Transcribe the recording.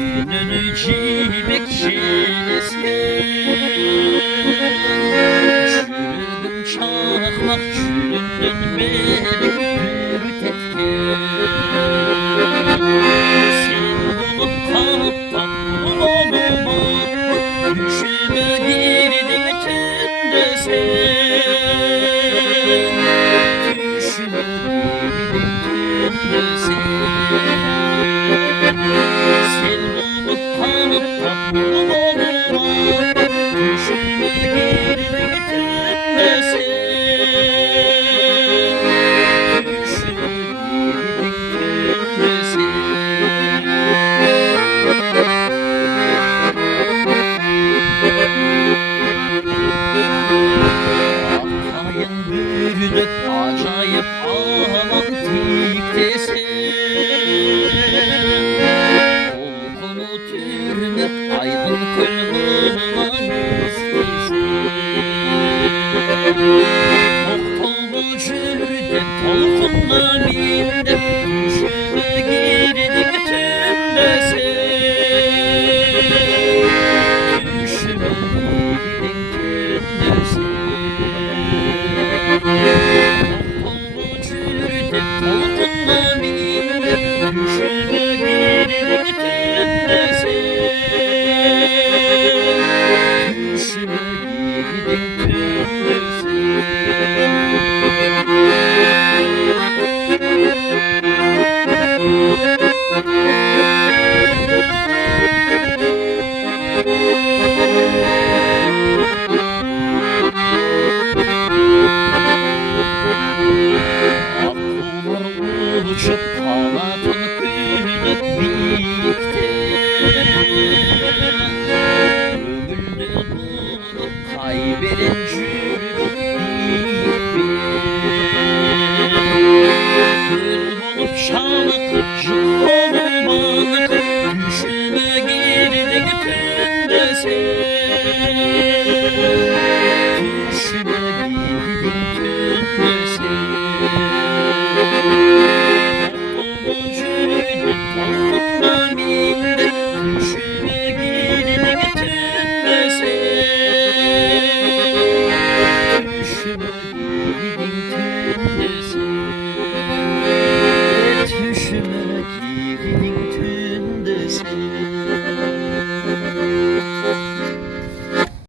Gününü cibek çilesin, çürüdüm çakmak çürüdün beni bürüt etken. Sen bulup kaptan bulunma, düşüme girdin tünde sen. Düşüme girdin tünde sen. Sen bulup kaptan bulunma, düşüme girdin tünde sen. Düşüme girdin tünde sen. Akayın bürdü acayip antiktesin, olkunu türmek aydın kölmüna yüzdesin. Toktolu jürde tolkunla minde, düşüme girdik tümde sen. Düşüme girdik tümde sen. Toktolu jürde tolkunla minde, düşüme girdik tümde sen. Düşüme girdik tümde Akkular uçup kanatın kıymet birlikte, ömürde bulup kaybeden çürük büyük bir. Gül bulup şanıkıp jık olup anıkıp, düşüme girdik tünde sen.